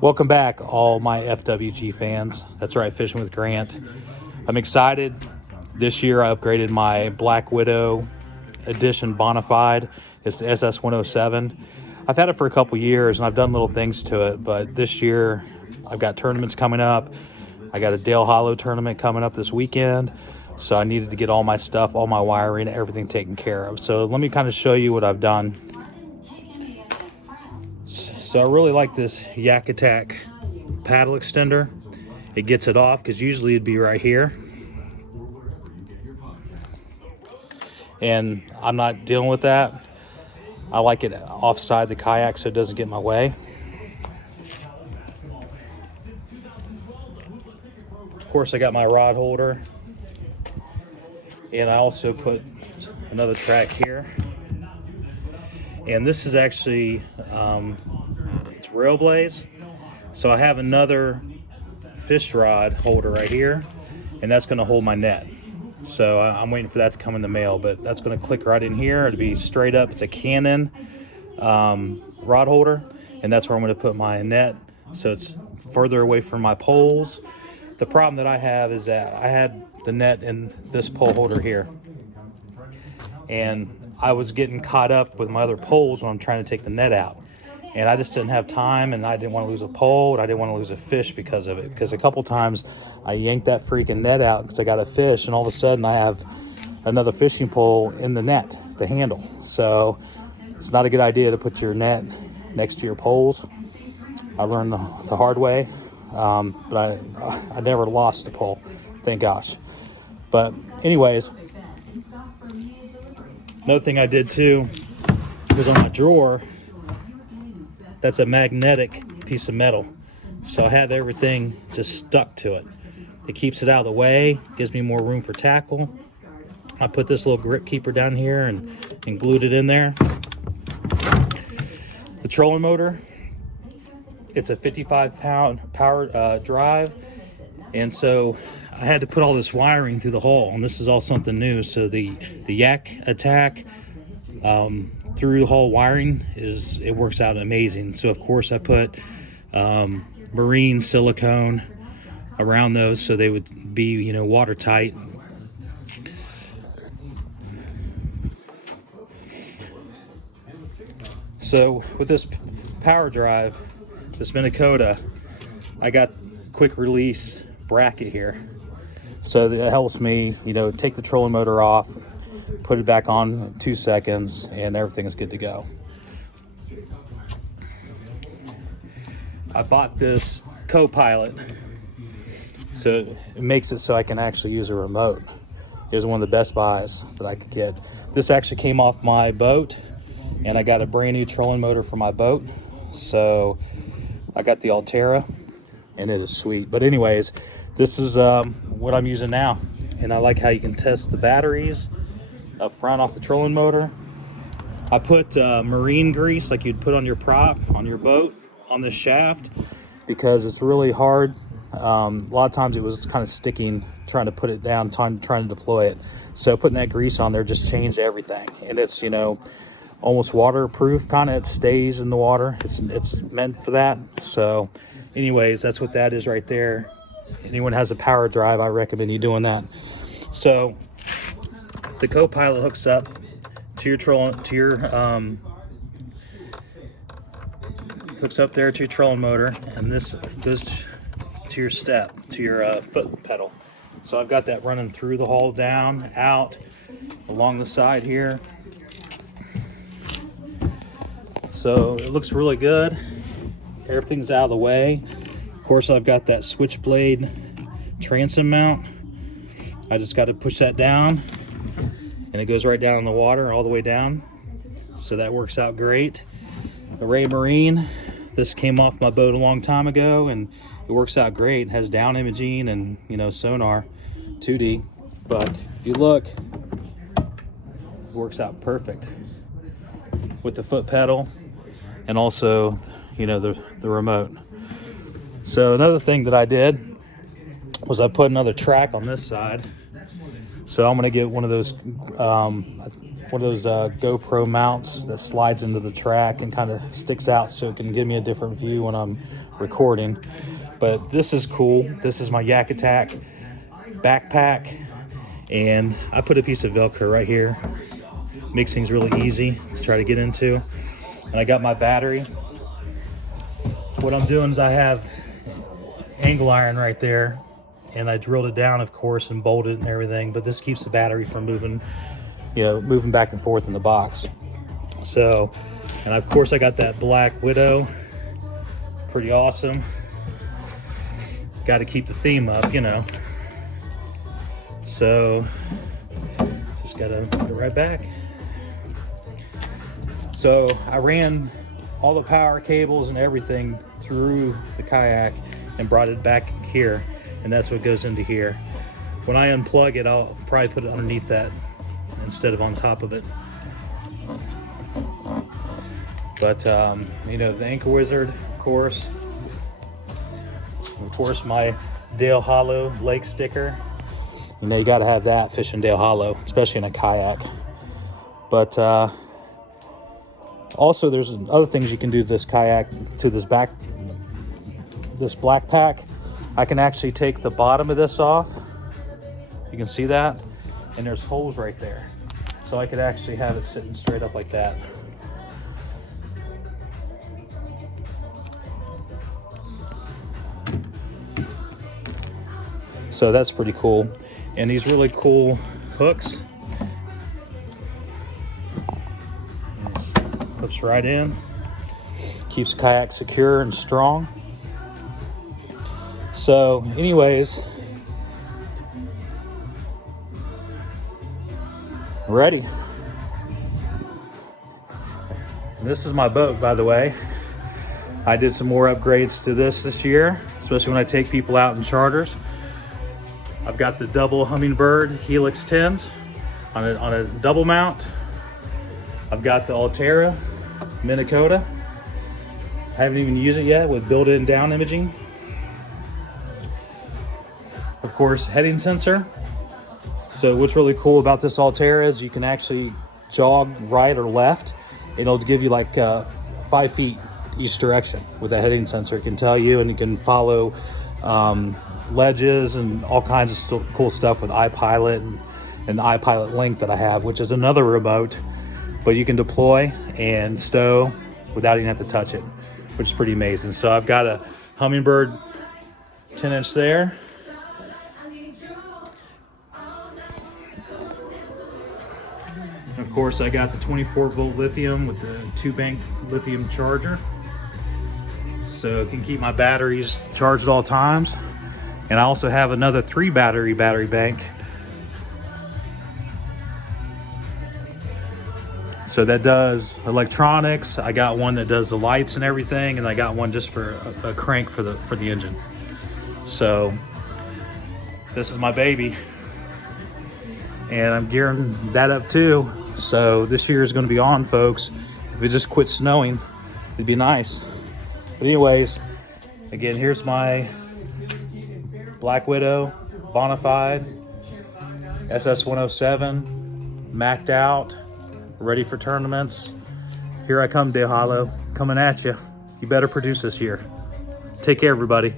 Welcome back, all my FWG fans. That's right, Fishing with Grant. I'm excited. This year I upgraded my Black Widow edition Bonafide. It's the SS107. I've had it for a couple years and I've done little things to it, but this year I've got tournaments coming up. I got a Dale Hollow tournament coming up this weekend, so I needed to get all my stuff, all my wiring, everything taken care of. So let me kind of show you what I've done. So I really like this Yak Attack paddle extender. It gets it off because usually it'd be right here. And I'm not dealing with that. I like it offside the kayak so it doesn't get in my way. Of course, I got my rod holder. And I also put another track here. And this is actually, it's rail blaze. So I have another fish rod holder right here, and that's gonna hold my net. So I'm waiting for that to come in the mail, but that's gonna click right in here. It'll be straight up. It's a Canon rod holder, and that's where I'm gonna put my net. So it's further away from my poles. The problem that I have is that I had the net in this pole holder here, and I was getting caught up with my other poles when I'm trying to take the net out. And I just didn't have time, and I didn't want to lose a pole, and I didn't want to lose a fish because of it. Because a couple times I yanked that freaking net out because I got a fish, and all of a sudden I have another fishing pole in the net, the handle. So it's not a good idea to put your net next to your poles. I learned the hard way, but I never lost a pole, thank gosh. But anyways, another thing I did too was on my drawer, that's a magnetic piece of metal. So I have everything just stuck to it. It keeps it out of the way, gives me more room for tackle. I put this little grip keeper down here and glued it in there. The trolling motor, it's a 55-pound power drive. And so I had to put all this wiring through the hull, and this is all something new. So the Yak Attack through the hull wiring it works out amazing. So of course I put marine silicone around those so they would be, you know, watertight. So with this power drive, this Minn Kota, I got quick release bracket here, so that helps me, you know, take the trolling motor off, put it back on in 2 seconds, and everything is good to go. I bought this CoPilot, so it makes it so I can actually use a remote. It was one of the best buys that I could get. This actually came off my boat, and I got a brand new trolling motor for my boat, so I got the Altera, and it is sweet. But anyways, this is what I'm using now, and I like how you can test the batteries up front off the trolling motor. I put marine grease like you'd put on your prop on your boat on this shaft because it's really hard. A lot of times it was kind of sticking trying to put it down, trying to deploy it. So putting that grease on there just changed everything, and it's, you know, almost waterproof, kind of. It stays in the water. It's meant for that. So anyways, that's what that is right there. Anyone has a power drive, I recommend you doing that. So the CoPilot hooks up to your hooks up there to your trolling motor, and this goes to your step, to your foot pedal. So I've got that running through the hull, down, out, along the side here. So it looks really good. Everything's out of the way. Of course, I've got that switchblade transom mount. I just got to push that down, and it goes right down in the water, all the way down. So that works out great. The Ray Marine, this came off my boat a long time ago, and it works out great. It has down imaging and, you know, sonar, 2D. But if you look, it works out perfect with the foot pedal and also, you know, the remote. So another thing that I did was I put another track on this side. So I'm gonna get one of those one of those GoPro mounts that slides into the track and kind of sticks out so it can give me a different view when I'm recording. But this is cool. This is my Yak Attack backpack, and I put a piece of Velcro right here. Makes things really easy to try to get into. And I got my battery. What I'm doing is I have angle iron right there, and I drilled it down, of course, and bolted it and everything, but this keeps the battery from moving, moving back and forth in the box. So, and of course I got that Black Widow, pretty awesome. Got to keep the theme up, So, just gotta put it right back. So I ran all the power cables and everything through the kayak and brought it back here, and that's what goes into here. When I unplug it, I'll probably put it underneath that instead of on top of it. But the Anchor Wizard, of course, my Dale Hollow lake sticker. You got to have that fishing Dale Hollow, especially in a kayak. But also, there's other things you can do to this kayak, to this black pack. I can actually take the bottom of this off. You can see that, and there's holes right there. So I could actually have it sitting straight up like that. So that's pretty cool. And these really cool hooks. Clips right in, keeps the kayak secure and strong. So anyways, ready. And this is my boat, by the way. I did some more upgrades to this year, especially when I take people out in charters. I've got the double Humminbird Helix 10s on a double mount. I've got the Altera Minn Kota. I haven't even used it yet with built-in down imaging. Of course, heading sensor. So what's really cool about this Altera is you can actually jog right or left. It'll give you like 5 feet each direction with that heading sensor. It can tell you, and you can follow ledges and all kinds of cool stuff with iPilot and the iPilot Link that I have, which is another remote. But you can deploy and stow without even have to touch it, which is pretty amazing. So I've got a Humminbird 10-inch there. And of course, I got the 24-volt lithium with the 2-bank lithium charger. So it can keep my batteries charged at all times. And I also have another 3-battery bank. So that does electronics. I got one that does the lights and everything, and I got one just for a crank for the engine. So this is my baby, and I'm gearing that up too. So this year is going to be on, folks. If it just quit snowing, it'd be nice. But anyways, again, here's my Black Widow Bonafide SS107, macked out, ready for tournaments. Here I come, Dale Hollow, coming at you. You better produce this year. Take care, everybody.